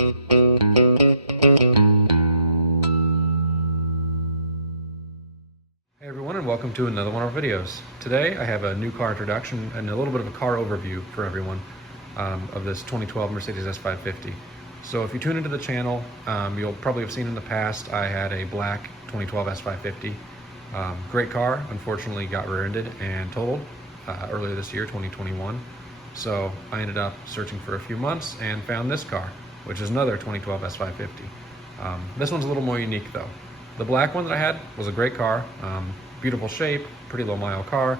Hey everyone, and welcome to another one of our videos. Today I have a new car introduction and a little bit of a car overview for everyone of this 2012 Mercedes S550. So if you tune into the channel, you'll probably have seen in the past I had a black 2012 S550. Great car, unfortunately got rear-ended and totaled earlier this year, 2021. So I ended up searching for a few months and found this car, which is another 2012 S550. This one's a little more unique though. The black one that I had was a great car, beautiful shape, pretty low mile car.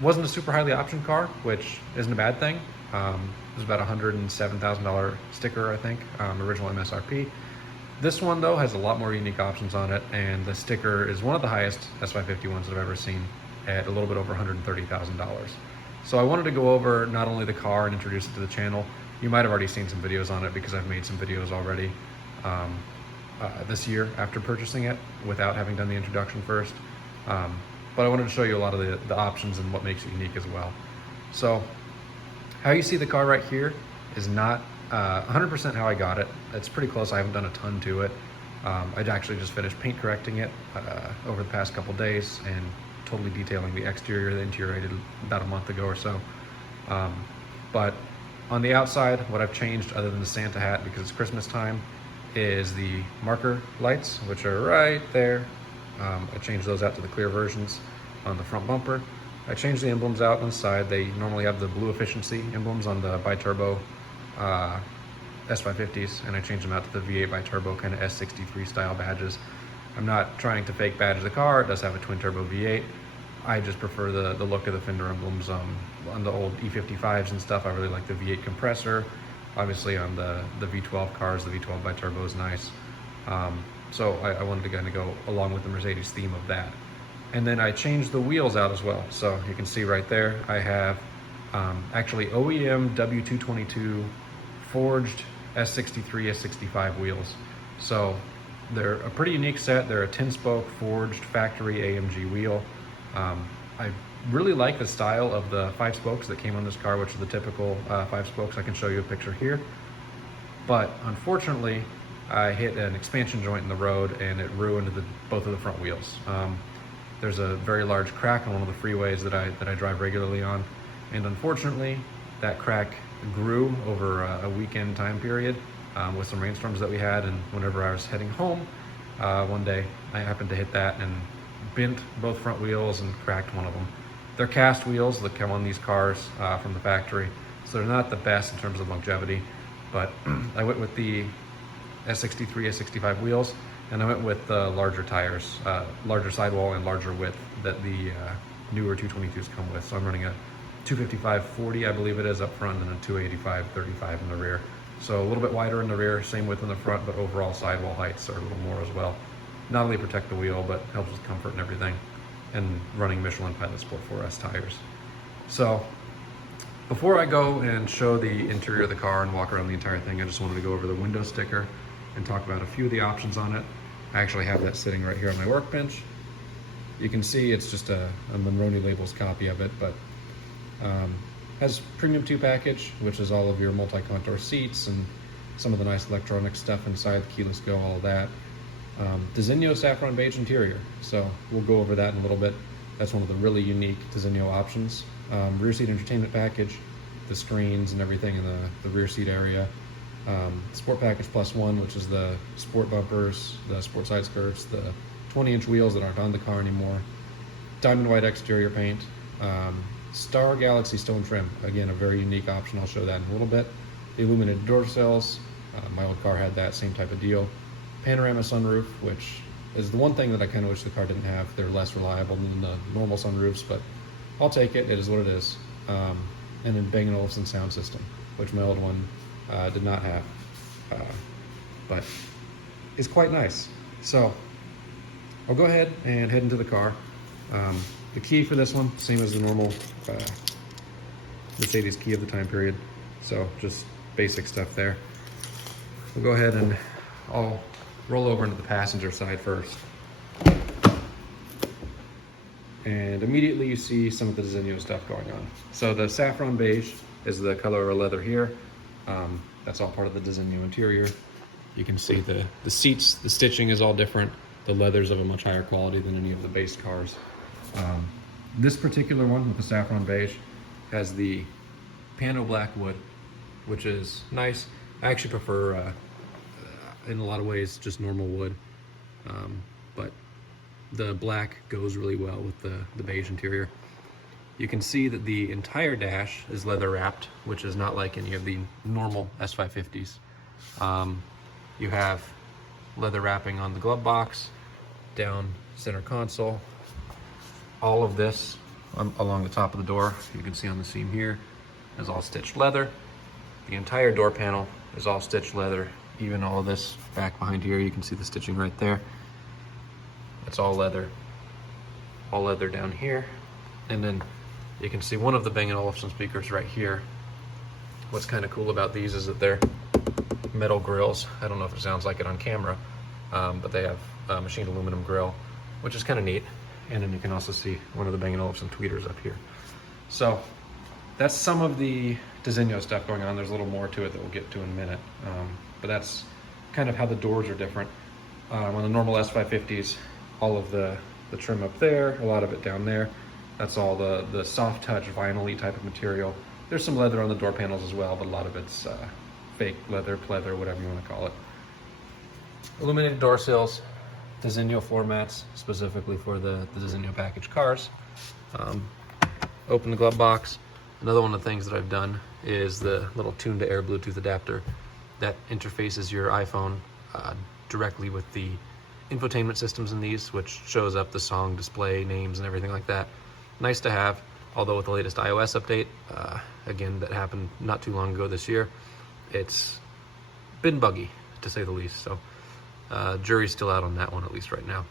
Wasn't a super highly optioned car, which isn't a bad thing. It was about $107,000 sticker, I think, original MSRP. This one though has a lot more unique options on it, and the sticker is one of the highest S550 ones that I've ever seen at a little bit over $130,000. So I wanted to go over not only the car and introduce it to the channel. You might have already seen some videos on it because I've made some videos already this year after purchasing it without having done the introduction first. But I wanted to show you a lot of the options and what makes it unique as well. So how you see the car right here is not 100% how I got it. It's pretty close. I haven't done a ton to it. I'd actually just finished paint correcting it over the past couple days and totally detailing the exterior. The interior I did about a month ago or so. But on the outside, what I've changed other than the Santa hat, because it's Christmas time, is the marker lights, which are right there. I changed those out to the clear versions on the front bumper. I changed the emblems out on the side. They normally have the blue efficiency emblems on the biturbo S550s, and I changed them out to the V8 biturbo kind of S63 style badges. I'm not trying to fake badge the car. It does have a twin turbo V8. I just prefer the look of the fender emblems on the old E55s and stuff. I really like the V8 compressor. Obviously on the V12 cars, the V12 biturbo is nice. So I wanted to kind of go along with the Mercedes theme of that. And then I changed the wheels out as well. So you can see right there, I have actually OEM W222 forged S63, S65 wheels. So they're a pretty unique set. They're a 10-spoke forged factory AMG wheel. I really like the style of the 5 spokes that came on this car, which is the typical 5 spokes. I can show you a picture here. But unfortunately, I hit an expansion joint in the road and it ruined both of the front wheels. There's a very large crack on one of the freeways that I drive regularly on. And unfortunately, that crack grew over a weekend time period with some rainstorms that we had. And whenever I was heading home one day, I happened to hit that and bent both front wheels and cracked one of them. They're cast wheels that come on these cars from the factory, so they're not the best in terms of longevity, but I went with the S63, S65 wheels, and I went with the larger tires, larger sidewall and larger width that the newer 222s come with. So I'm running a 255/40, I believe it is, up front, and a 285/35 in the rear. So a little bit wider in the rear, same width in the front, but overall sidewall heights are a little more as well. Not only protect the wheel, but helps with comfort and everything. And running Michelin Pilot Sport 4S tires. So before I go and show the interior of the car and walk around the entire thing, I just wanted to go over the window sticker and talk about a few of the options on it. I actually have that sitting right here on my workbench. You can see it's just a Monroney Labels copy of it, but has Premium 2 package, which is all of your multi-contour seats and some of the nice electronic stuff inside, the keyless go, all of that. Designo Saffron Beige interior, so we'll go over that in a little bit. That's one of the really unique Designo options. Rear seat entertainment package, the screens and everything in the rear seat area. Sport package +1, which is the sport bumpers, the sport side skirts, the 20-inch wheels that aren't on the car anymore. Diamond white exterior paint. Star Galaxy stone trim, again a very unique option. I'll show that in a little bit. The illuminated door sills. My old car had that same type of deal. Panorama sunroof, which is the one thing that I kind of wish the car didn't have. They're less reliable than the normal sunroofs, but I'll take it. It is what it is. And then Bang & Olufsen sound system, which my old one did not have, but it's quite nice. So I'll go ahead and head into the car. The key for this one, same as the normal Mercedes key of the time period. So just basic stuff there. We'll go ahead and I'll roll over into the passenger side first. And immediately you see some of the Designo stuff going on. So the Saffron Beige is the color of leather here. That's all part of the Designo interior. You can see the seats, the stitching is all different. The leather's of a much higher quality than any of the base cars. This particular one with the saffron beige has the pano black wood, which is nice. I actually prefer, in a lot of ways, just normal wood. But the black goes really well with the beige interior. You can see that the entire dash is leather wrapped, which is not like any of the normal S550s. You have leather wrapping on the glove box, down center console. All of this along the top of the door, you can see on the seam here, is all stitched leather. The entire door panel is all stitched leather. Even all of this back behind here, you can see the stitching right there. It's all leather. All leather down here. And then you can see one of the Bang & Olufsen speakers right here. What's kind of cool about these is that they're metal grills. I don't know if it sounds like it on camera, but they have a machined aluminum grill, which is kind of neat. And then you can also see one of the Bang & Olufsen tweeters up here. So that's some of the Designo stuff going on. There's a little more to it that we'll get to in a minute. But that's kind of how the doors are different. On the normal S550s, all of the trim up there, a lot of it down there. That's all the soft touch vinyl-y type of material. There's some leather on the door panels as well, but a lot of it's fake leather, pleather, whatever you want to call it. Illuminated door sills, Designo floor mats, specifically for the Designo package cars. Open the glove box. Another one of the things that I've done is the little tune to air Bluetooth adapter that interfaces your iPhone directly with the infotainment systems in these, which shows up the song display names and everything like that. Nice to have, although with the latest iOS update, again, that happened not too long ago this year, it's been buggy, to say the least. So jury's still out on that one, at least right now.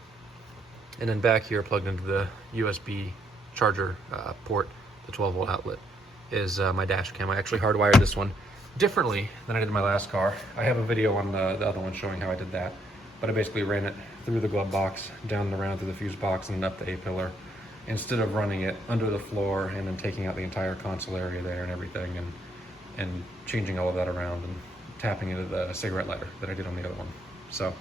And then back here, plugged into the USB charger port, the 12-volt outlet, is my dash cam. I actually hardwired this one differently than I did in my last car. I have a video on the other one showing how I did that, but I basically ran it through the glove box, down and around through the fuse box, and then up the A-pillar, instead of running it under the floor and then taking out the entire console area there and everything, and changing all of that around and tapping into the cigarette lighter that I did on the other one. So,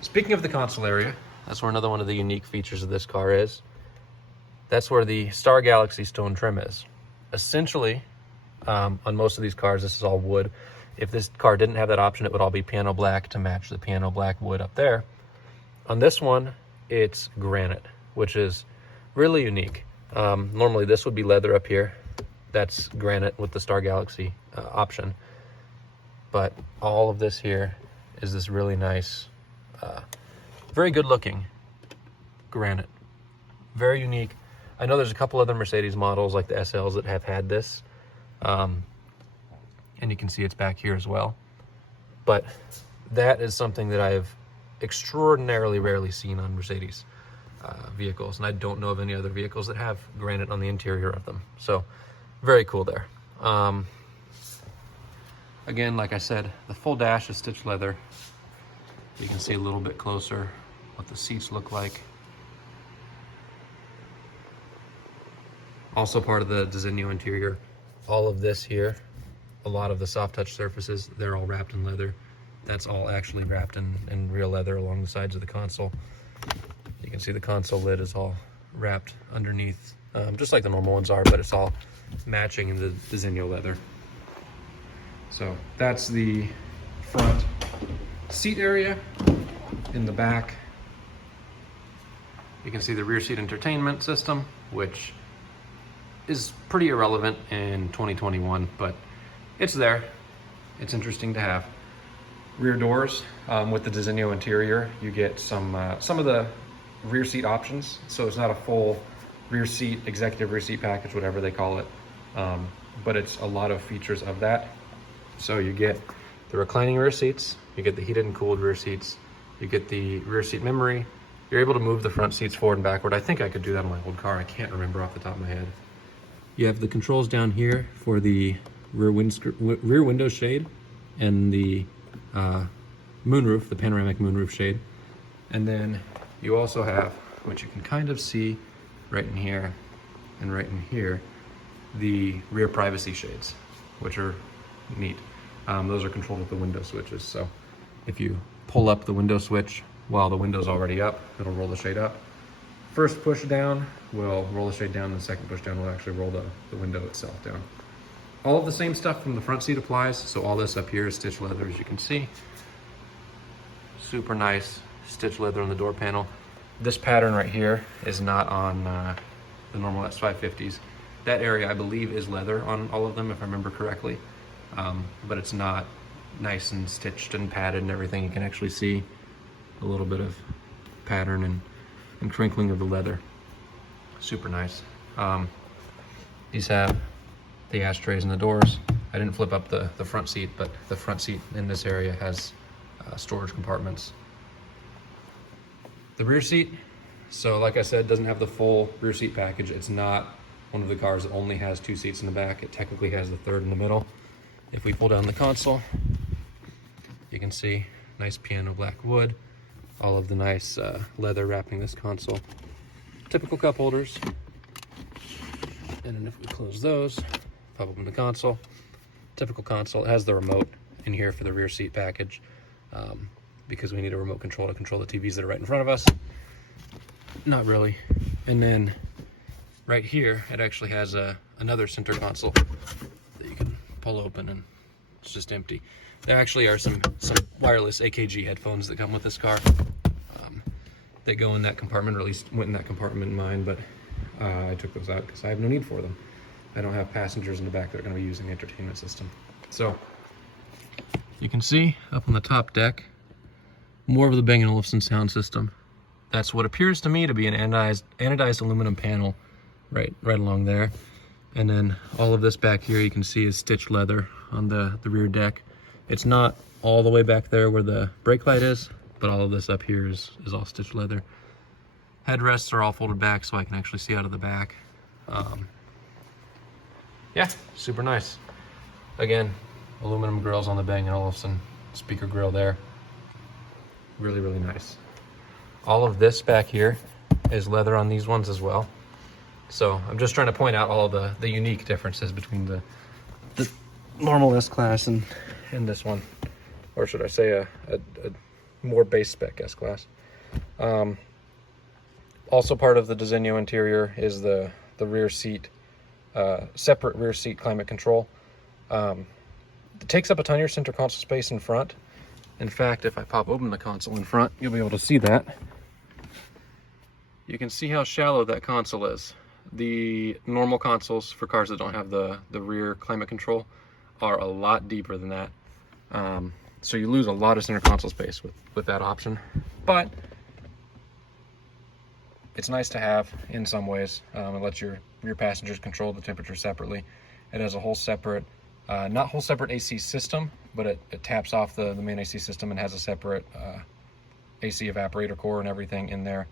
speaking of the console area, that's where another one of the unique features of this car is. That's where the Star Galaxy stone trim is. Essentially, on most of these cars, this is all wood. If this car didn't have that option, it would all be piano black to match the piano black wood up there. On this one, it's granite, which is really unique. Normally this would be leather up here. That's granite with the Star Galaxy option. But all of this here is this really nice, very good looking granite. Very unique. I know there's a couple other Mercedes models like the SLs that have had this. And you can see it's back here as well. But that is something that I've extraordinarily rarely seen on Mercedes vehicles, and I don't know of any other vehicles that have granite on the interior of them. So very cool there. Again, like I said, the full dash is stitched leather. You can see a little bit closer what the seats look like. Also part of the Designo interior. All of this here, a lot of the soft touch surfaces, they're all wrapped in leather. That's all actually wrapped in real leather along the sides of the console. You can see the console lid is all wrapped underneath, just like the normal ones are, but it's all matching in the Designo leather. So that's the front seat area. In the back, you can see the rear seat entertainment system, which is pretty irrelevant in 2021, but it's there. It's interesting to have. Rear doors, with the Designo interior, you get some of the rear seat options. So it's not a full rear seat, executive rear seat package, whatever they call it, but it's a lot of features of that. So you get the reclining rear seats, you get the heated and cooled rear seats, you get the rear seat memory. You're able to move the front seats forward and backward. I think I could do that on my old car. I can't remember off the top of my head. You have the controls down here for the rear window shade and the moonroof, the panoramic moonroof shade. And then you also have, which you can kind of see right in here and right in here, the rear privacy shades, which are neat. Those are controlled with the window switches. So if you pull up the window switch while the window's already up, it'll roll the shade up. First push down will roll the shade down, and the second push down will actually roll the window itself down. All of the same stuff from the front seat applies. So all this up here is stitched leather, as you can see. Super nice stitched leather on the door panel. This pattern right here is not on the normal S550s. That area, I believe, is leather on all of them, if I remember correctly. But it's not nice and stitched and padded and everything. You can actually see a little bit of pattern and crinkling of the leather. Super nice. These have the ashtrays and the doors. I didn't flip up the front seat, but the front seat in this area has storage compartments. The rear seat, so like I said, doesn't have the full rear seat package. It's not one of the cars that only has 2 seats in the back. It technically has the third in the middle. If we pull down the console, you can see nice piano black wood, all of the nice leather wrapping this console. Typical cup holders. And then if we close those, pop open the console, typical console. It has the remote in here for the rear seat package because we need a remote control to control the TVs that are right in front of us. Not really. And then right here, it actually has another center console that you can pull open, and it's just empty. There actually are some wireless AKG headphones that come with this car. They go in that compartment, or at least went in that compartment in mine, but I took those out because I have no need for them. I don't have passengers in the back that are going to be using the entertainment system. So you can see up on the top deck, more of the Bang & Olufsen sound system. That's what appears to me to be an anodized aluminum panel right along there. And then all of this back here you can see is stitched leather on the rear deck. It's not all the way back there where the brake light is, but all of this up here is all stitched leather. Headrests are all folded back so I can actually see out of the back. Yeah, super nice. Again, aluminum grills on the Bang & Olufsen speaker grill there. Really, really nice. All of this back here is leather on these ones as well. So I'm just trying to point out all of the unique differences between the normal S-Class and this one. Or should I say a more base spec S-Class. Also part of the Designo interior is the rear seat, separate rear seat climate control. It takes up a ton of your center console space in front. In fact, if I pop open the console in front, you'll be able to see that. You can see how shallow that console is. The normal consoles for cars that don't have the rear climate control are a lot deeper than that. So you lose a lot of center console space with that option. But it's nice to have in some ways. It lets your rear passengers control the temperature separately. It has a whole separate, not whole separate AC system, but it taps off the main AC system and has a separate AC evaporator core and everything in there,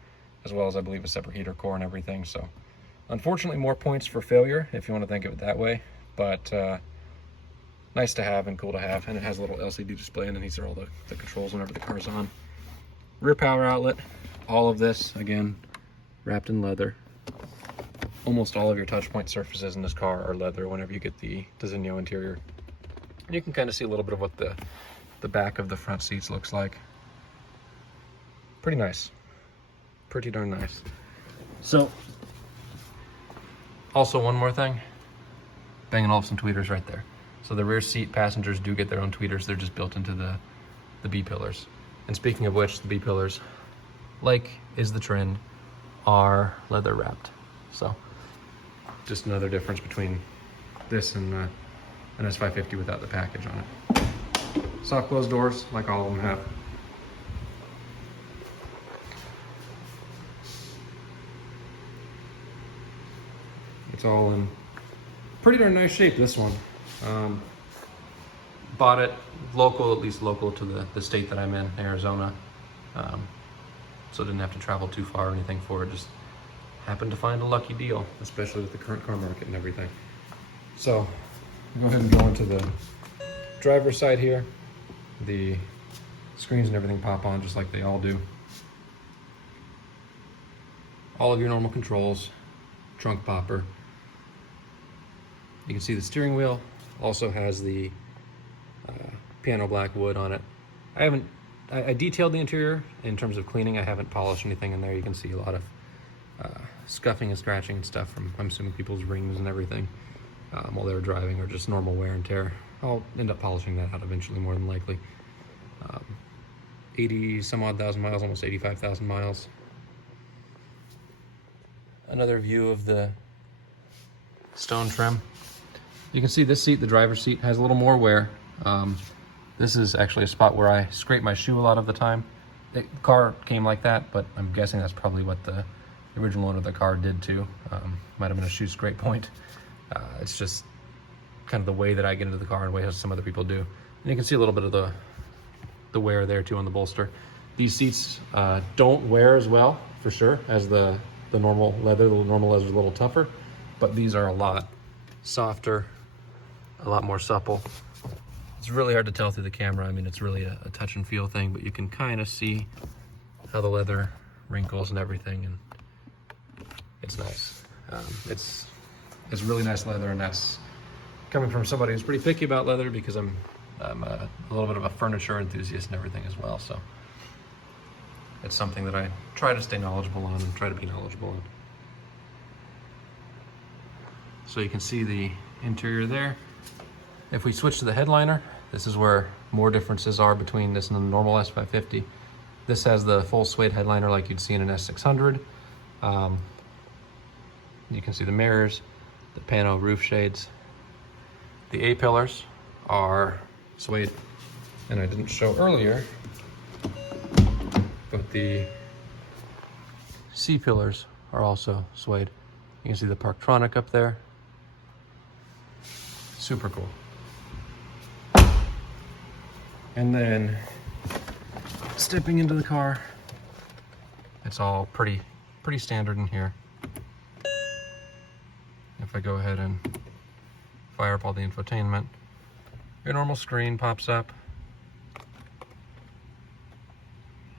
as well as I believe a separate heater core and everything. So unfortunately more points for failure if you want to think of it that way, but nice to have and cool to have. And it has a little LCD display, and then these are all the controls whenever the car's on. Rear power outlet, all of this again wrapped in leather. Almost all of your touch point surfaces in this car are leather whenever you get the Designo interior. And you can kind of see a little bit of what the back of the front seats looks like. Pretty nice. Pretty darn nice. So, also one more thing. Bang & Olufsen tweeters right there. So the rear seat passengers do get their own tweeters. They're just built into the B-pillars. And speaking of which, the B-pillars, like is the trend, are leather wrapped. So just another difference between this and an S550 without the package on it. Soft closed doors, like all of them have. It's all in pretty darn nice shape, this one. Bought it local, at least local to the state that I'm in, Arizona. So didn't have to travel too far or anything for it. Just happened to find a lucky deal, especially with the current car market and everything. So go ahead and go into the driver's side here. The screens and everything pop on just like they all do. All of your normal controls, trunk popper. You can see the steering wheel also has the piano black wood on it. I detailed the interior in terms of cleaning. I haven't polished anything in there. You can see a lot of scuffing and scratching and stuff from, I'm assuming, people's rings and everything while they were driving, or just normal wear and tear. I'll end up polishing that out eventually, more than likely. 80 some odd thousand miles, almost 85,000 miles. Another view of the stone trim. You can see this seat, the driver's seat, has a little more wear. This is actually a spot where I scrape my shoe a lot of the time. The car came like that, but I'm guessing that's probably what the original owner of the car did too. Might have been a shoe scrape point. It's just kind of the way that I get into the car and the way some other people do. And you can see a little bit of the wear there too on the bolster. These seats don't wear as well, for sure, as the normal leather. The normal leather is a little tougher, but these are a lot softer, a lot more supple. It's really hard to tell through the camera. I mean, it's really a touch and feel thing, but you can kind of see how the leather wrinkles and everything, and it's nice. It's really nice leather, and that's coming from somebody who's pretty picky about leather, because I'm a little bit of a furniture enthusiast and everything as well. So it's something that I try to stay knowledgeable on and try to be knowledgeable on. So you can see the interior there. If we switch to the headliner, this is where more differences are between this and the normal S550. This has the full suede headliner like you'd see in an S600. You can see the mirrors, the pano roof shades. The A-pillars are suede, and I didn't show earlier, but the C-pillars are also suede. You can see the Parktronic up there. Super cool. And then stepping into the car, it's all pretty standard in here. If I go ahead and fire up all the infotainment, your normal screen pops up.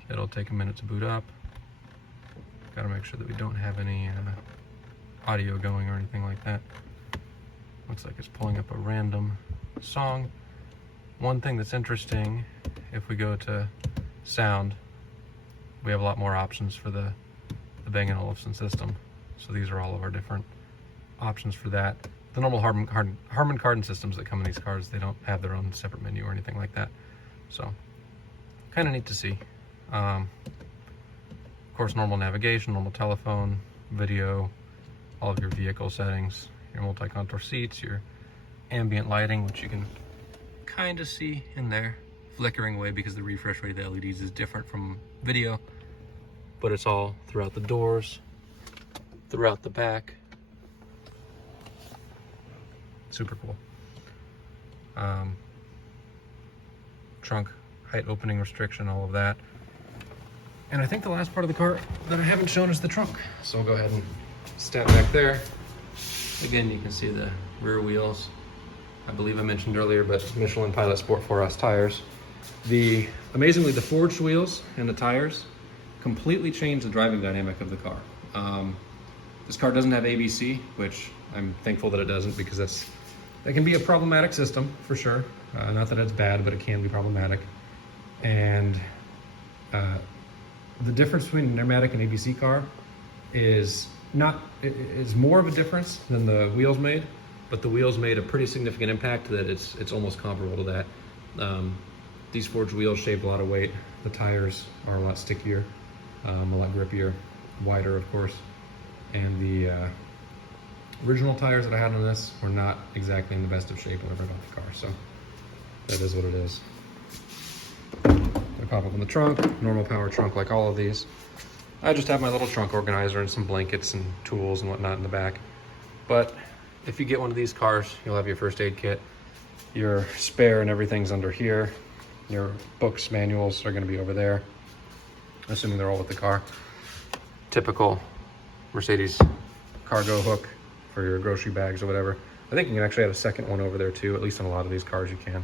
It'll take a minute to boot up. Gotta make sure that we don't have any audio going or anything like that. Looks like it's pulling up a random song. One thing that's interesting, if we go to sound, we have a lot more options for the Bang & Olufsen system. So these are all of our different options for that. The normal Harman Kardon systems that come in these cars, they don't have their own separate menu or anything like that. So kind of neat to see. Of course, normal navigation, normal telephone, video, all of your vehicle settings, your multi-contour seats, your ambient lighting, which you can kind of see in there, flickering away because the refresh rate of the LEDs is different from video, but it's all throughout the doors, throughout the back. Super cool. Trunk height opening restriction, all of that. And I think the last part of the car that I haven't shown is the trunk. So we'll go ahead and step back there. Again, you can see the rear wheels. I believe I mentioned earlier, but Michelin Pilot Sport 4S tires. Amazingly, the forged wheels and the tires completely change the driving dynamic of the car. This car doesn't have ABC, which I'm thankful that it doesn't, because that can be a problematic system for sure. Not that it's bad, but it can be problematic. And the difference between a pneumatic and ABC car is more of a difference than the wheels made, but the wheels made a pretty significant impact that it's almost comparable to that. These forged wheels shaved a lot of weight. The tires are a lot stickier, a lot grippier, wider of course. And the original tires that I had on this were not exactly in the best of shape whenever I got the car, so that is what it is. I pop up in the trunk, normal power trunk like all of these. I just have my little trunk organizer and some blankets and tools and whatnot in the back. But if you get one of these cars, you'll have your first aid kit. Your spare and everything's under here. Your books, manuals are gonna be over there, assuming they're all with the car. Typical Mercedes cargo hook for your grocery bags or whatever. I think you can actually have a second one over there too, at least on a lot of these cars you can.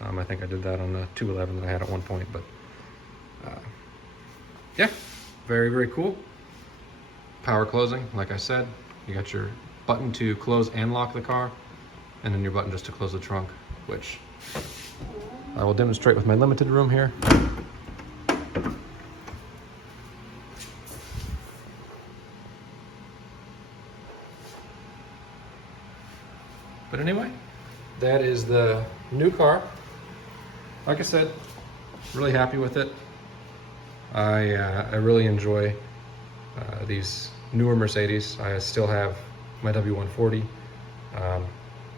I think I did that on the 211 that I had at one point, but yeah, very, very cool. Power closing, like I said, you got your button to close and lock the car, and then your button just to close the trunk, which I will demonstrate with my limited room here. But anyway, that is the new car. Like I said, really happy with it. I really enjoy these newer Mercedes. I still have my W140,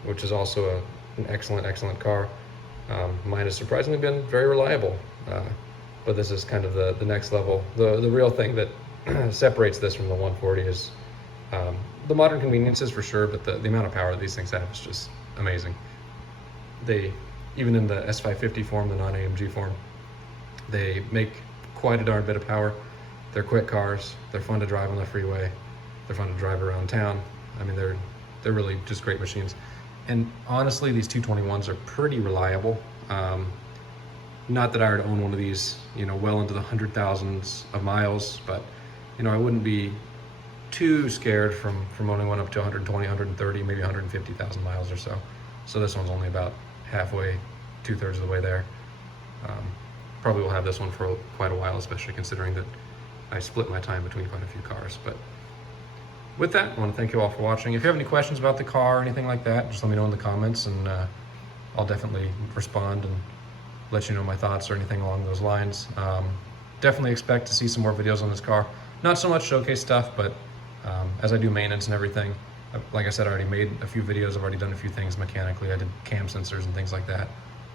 which is also an excellent car. Mine has surprisingly been very reliable, but this is kind of the next level. The real thing that separates this from the 140 is the modern conveniences for sure, but the amount of power that these things have is just amazing. They, even in the S550 form, the non-AMG form, they make quite a darn bit of power. They're quick cars. They're fun to drive on the freeway. They're fun to drive around town. I mean, they're really just great machines. And honestly, these 221s are pretty reliable. Not that I would own one of these, you know, well into the 100,000s of miles, but you know, I wouldn't be too scared from owning one up to 120, 130, maybe 150,000 miles or so. So this one's only about halfway, 2/3 of the way there. Probably will have this one for quite a while, especially considering that I split my time between quite a few cars. But with that, I want to thank you all for watching. If you have any questions about the car or anything like that, just let me know in the comments, and I'll definitely respond and let you know my thoughts or anything along those lines. Definitely expect to see some more videos on this car. Not so much showcase stuff, but as I do maintenance and everything, like I said, I already made a few videos. I've already done a few things mechanically. I did cam sensors and things like that.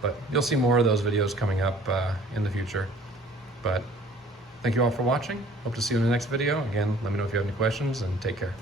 But you'll see more of those videos coming up in the future. But thank you all for watching. Hope to see you in the next video. Again, let me know if you have any questions, and take care.